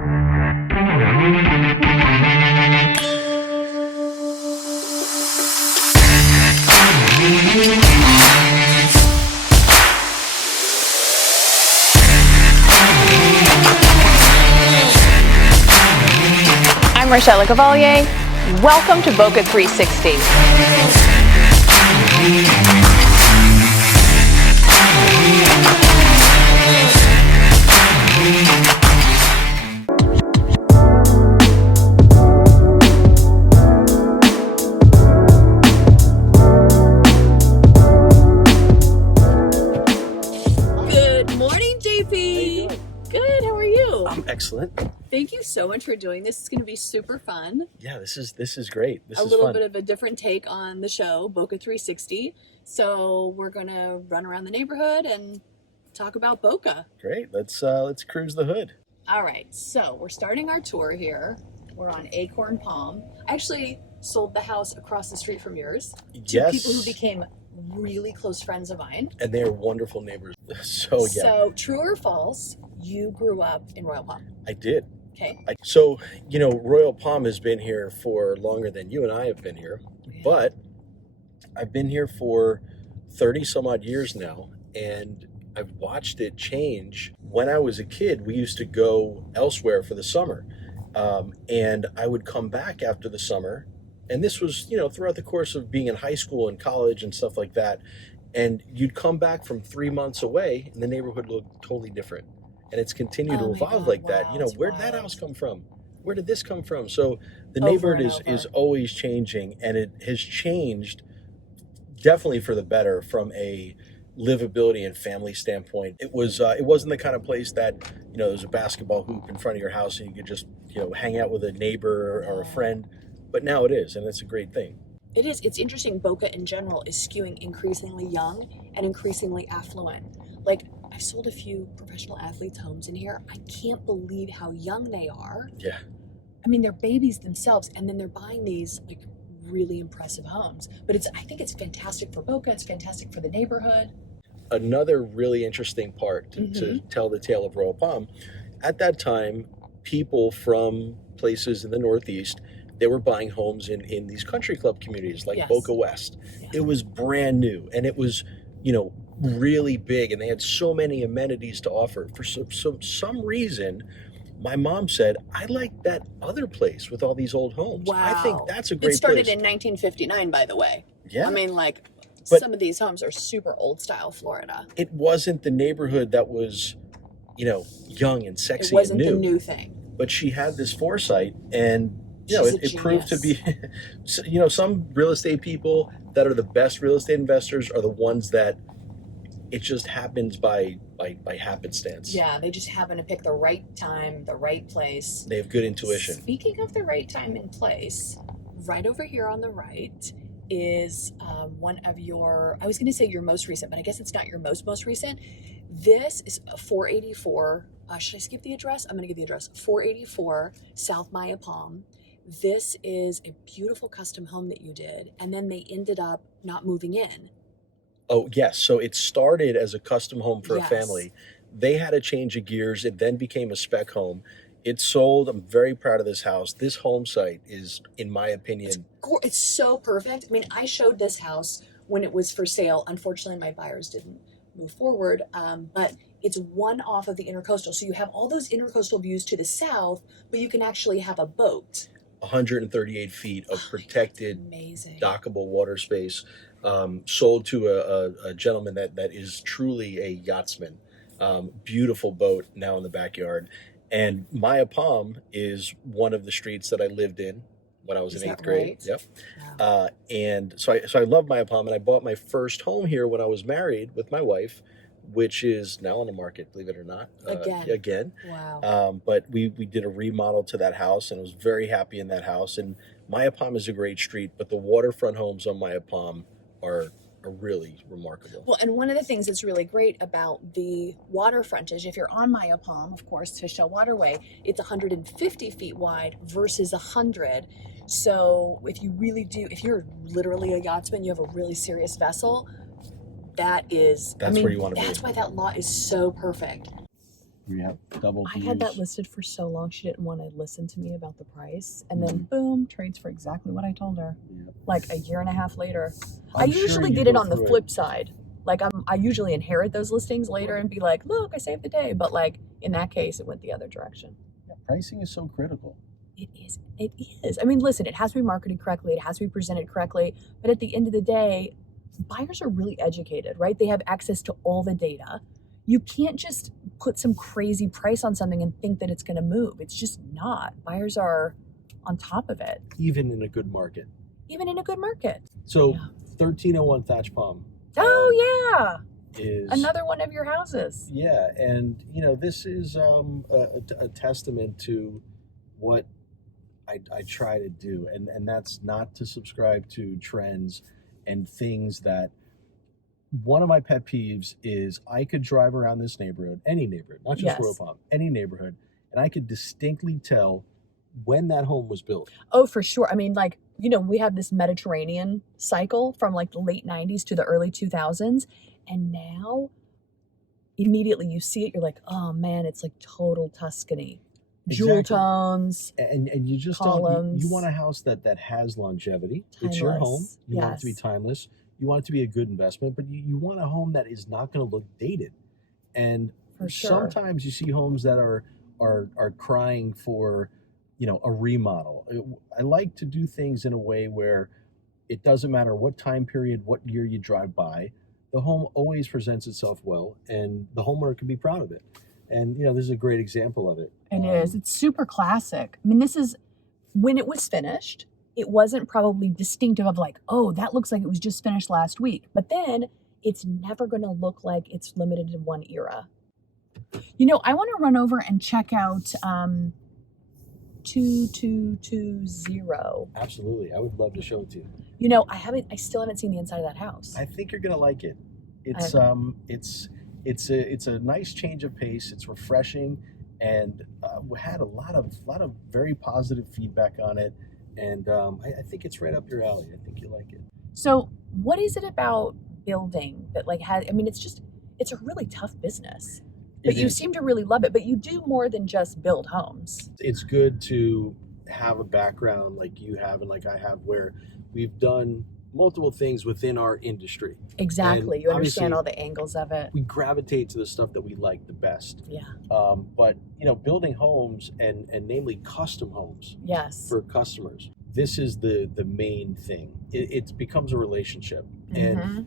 I'm Rochelle Lecavalier. Welcome to Boca 360. Good morning, JP. Good, how are you? I'm excellent. Thank you so much for doing this. It's going to be super fun. Yeah, this is great. This a is little fun. bit of a different take on the show, Boca 360. So we're going to run around the neighborhood and talk about Boca. Great. Let's cruise the hood. All right, so we're starting our tour here. We're on Acorn Palm. I actually sold the house across the street from yours to Yes. people who became really close friends of mine. And they're wonderful neighbors. So yeah. So true or false, you grew up in Royal Palm. I did. Okay. So, Royal Palm has been here for longer than you and I have been here, but I've been here for 30 some odd years now, and I've watched it change. When I was a kid, we used to go elsewhere for the summer, and I would come back after the summer, and this was, throughout the course of being in high school and college and stuff like that, and you'd come back from 3 months away, and the neighborhood looked totally different. And it's continued to evolve like that. Where'd that house come from? Where did this come from? So the neighborhood is always changing, and it has changed definitely for the better from a livability and family standpoint. It wasn't the kind of place that, there's a basketball hoop in front of your house and you could just, hang out with a neighbor or a friend. But now it is, and it's a great thing. It is. It's interesting. Boca in general is skewing increasingly young and increasingly affluent. Like, I've sold a few professional athletes' homes in here. I can't believe how young they are. Yeah. I mean, they're babies themselves, and then they're buying these like really impressive homes. But I think it's fantastic for Boca. It's fantastic for the neighborhood. Another really interesting part to tell the tale of Royal Palm, at that time, people from places in the Northeast, they were buying homes in these country club communities like Boca West. Yes. It was brand new, and it was, really big, and they had so many amenities to offer. For some reason, my mom said, I like that other place with all these old homes. Wow. I think that's a great place. It started in 1959, by the way. Yeah. I mean, but some of these homes are super old style Florida. It wasn't the neighborhood that was, young and sexy. It wasn't and new. the new thing. But she had this foresight, and it proved to be, some real estate people that are the best real estate investors are the ones that it just happens by happenstance. Yeah, they just happen to pick the right time, the right place. They have good intuition. Speaking of the right time and place, right over here on the right is one of your, I was going to say your most recent, but I guess it's not your most recent. This is 484. Should I skip the address? I'm going to give the address. 484 South Maya Palm. This is a beautiful custom home that you did, and then they ended up not moving in. Oh, yes. So it started as a custom home for a family. They had a change of gears. It then became a spec home. It sold. I'm very proud of this house. This home site is, in my opinion... It's so perfect. I mean, I showed this house when it was for sale. Unfortunately, my buyers didn't move forward, but it's one off of the intercoastal. So you have all those intercoastal views to the south, but you can actually have a boat. 138 feet of protected, dockable water space. Sold to a gentleman that is truly a yachtsman. Beautiful boat now in the backyard. And Maya Palm is one of the streets that I lived in when I was in 8th grade. Right? Yep. Wow. And so I love Maya Palm, and I bought my first home here when I was married with my wife, which is now on the market, believe it or not. Again. Wow. But we did a remodel to that house, and I was very happy in that house. And Maya Palm is a great street, but the waterfront homes on Maya Palm are really remarkable. Well, and one of the things that's really great about the water frontage, if you're on Maya Palm, of course, Fishtail Waterway, it's 150 feet wide versus 100. So if you're literally a yachtsman, you have a really serious vessel, that's where you want to be. That's why that lot is so perfect. We have double I views. had that listed for so long. She didn't want to listen to me about the price. And then boom, trades for exactly what I told her. Yep. Like a year and a half later. I'm I usually sure get you it go on the through flip side. Like I usually inherit those listings later and be like, look, I saved the day. But like in that case, it went the other direction. Yeah, pricing is so critical. It is. It is. I mean, listen, it has to be marketed correctly. It has to be presented correctly. But at the end of the day, buyers are really educated, right? They have access to all the data. You can't just put some crazy price on something and think that it's going to move. It's just not. Buyers are on top of it. Even in a good market. Even in a good market. So Yeah. 1301 Thatch Palm. Oh, yeah. Is another one of your houses. Yeah, and you know, this is a testament to what I try to do, and that's not to subscribe to trends and things that. One of my pet peeves is I could drive around this neighborhood, any neighborhood, not just Yes. Royal Palm, any neighborhood, and I could distinctly tell when that home was built. Oh, for sure. I mean, like, you know, we have this Mediterranean cycle from like the late 90s to the early 2000s. And now, immediately you see it, you're like, oh man, it's like total Tuscany. Jewel Exactly. tones. And you just columns. don't, you want a house that has longevity. It's your home. Timeless. You want it to be Yes. timeless. You want it to be a good investment, but you want a home that is not going to look dated. And For sure. sometimes you see homes that are crying for, you know, a remodel. I like to do things in a way where it doesn't matter what time period, what year you drive by, the home always presents itself well, and the homeowner can be proud of it. And you know, this is a great example of it. It is. It's super classic. I mean, this is when it was finished. It wasn't probably distinctive of like, oh, that looks like it was just finished last week. But then it's never going to look like it's limited in one era. You know, I want to run over and check out 2220. Absolutely, I would love to show it to you. You know, I still haven't seen the inside of that house. I think you're gonna like it. It's it's a nice change of pace. It's refreshing, and we had a lot of very positive feedback on it. And I think it's right up your alley. I think you like it. So what is it about building that like has, I mean, it's a really tough business, but you seem to really love it, but you do more than just build homes. It's good to have a background like you have and like I have, where we've done multiple things within our industry. Exactly. And you understand obviously, all the angles of it. we gravitate to the stuff that we like the best. Yeah. But you know, building homes and namely custom homes Yes. for customers, this is the main thing. It becomes a relationship. And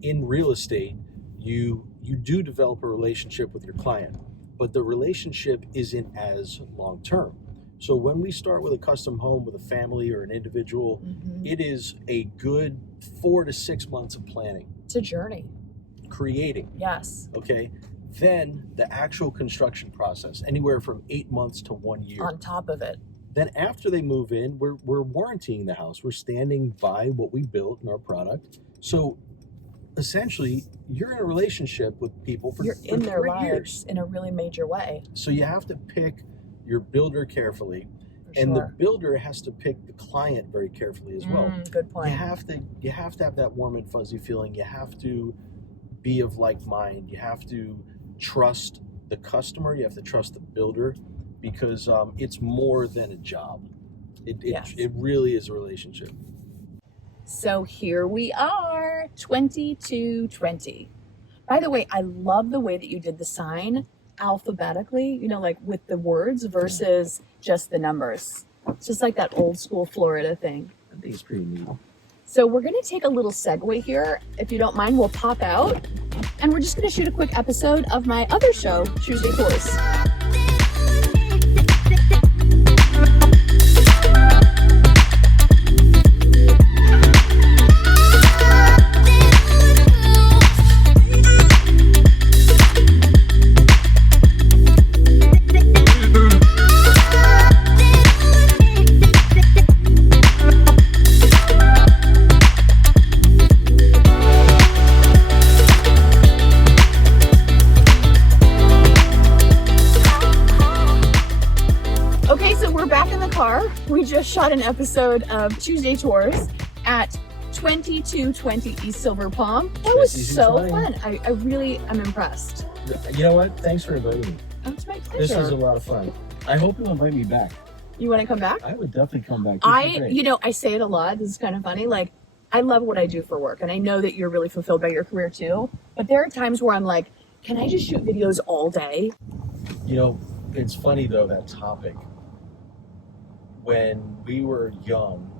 in real estate, you do develop a relationship with your client, but the relationship isn't as long term. So when we start with a custom home with a family or an individual, it is a good 4 to 6 months of planning, It's a journey. creating. Yes. Okay. Then the actual construction process, anywhere from 8 months to 1 year. On top of it. Then after they move in, we're warrantying the house. We're standing by what we built in our product. So essentially, you're in a relationship with people for You're in their 3 lives years. in a really major way. So you have to pick your builder carefully, For and sure. the builder has to pick the client very carefully as well. Good You point. have to have that warm and fuzzy feeling. You have to be of like mind. You have to trust the customer. You have to trust the builder, because it's more than a job. Yes. It really is a relationship. So here we are, 2220. By the way, I love the way that you did the sign alphabetically, you know, like with the words versus just the numbers. It's just like that old school Florida thing. I think it's pretty neat. So we're going to take a little segue here. If you don't mind, we'll pop out and we're just going to shoot a quick episode of my other show, Tuesday Tours. We just shot an episode of Tuesday Tours at 2220 East Silver Palm. That was so fun. I really am impressed. You know what? Thanks for inviting me. Oh, it's my pleasure. This was a lot of fun. I hope you'll invite me back. You want to come back? I would definitely come back. I say it a lot. This is kind of funny. Like, I love what I do for work, and I know that you're really fulfilled by your career too. But there are times where I'm like, can I just shoot videos all day? You know, it's funny though, that topic. When we were young,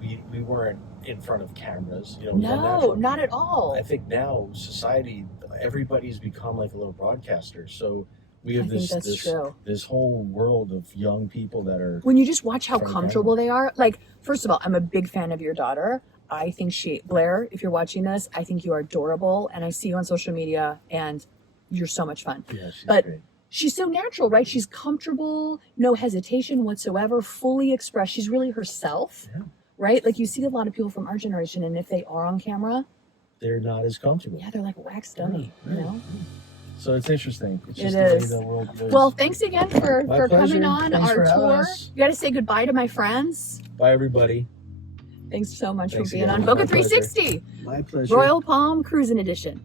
we weren't in front of cameras. You know, No, not at all. I think now society, everybody's become like a little broadcaster. So we have this whole world of young people that are. When you just watch how comfortable they are, like, first of all, I'm a big fan of your daughter. I think Blair, if you're watching this, I think you are adorable, and I see you on social media, and you're so much fun. Yeah, she's great. She's so natural, right? She's comfortable, no hesitation whatsoever, fully expressed. She's really herself, right? Like, you see a lot of people from our generation, and if they are on camera, they're not as comfortable. Yeah, they're like wax dummy, you know? So it's interesting. It's just the way the world goes. Well, thanks again for coming on Thanks our for tour. You got to say goodbye to my friends. Bye, everybody. Thanks so much for being on Boca 360. My pleasure. Royal Palm Cruising Edition.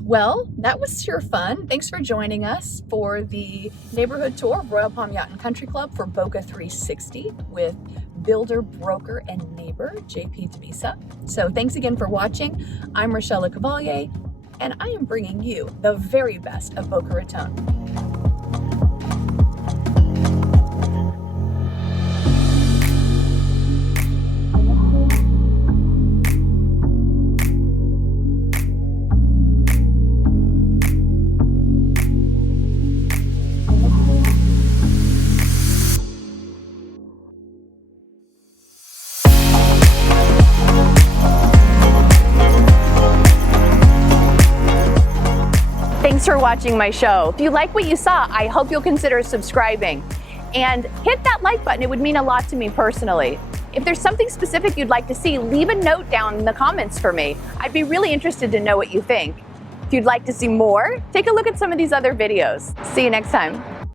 Well, that was sure fun. Thanks for joining us for the neighborhood tour of Royal Palm Yacht and Country Club for Boca 360 with builder, broker, and neighbor JP DiMisa. So thanks again for watching. I'm Rochelle Lecavalier, and I am bringing you the very best of Boca Raton. Thanks for watching my show. If you like what you saw, I hope you'll consider subscribing. And hit that like button, it would mean a lot to me personally. If there's something specific you'd like to see, leave a note down in the comments for me. I'd be really interested to know what you think. If you'd like to see more, take a look at some of these other videos. See you next time.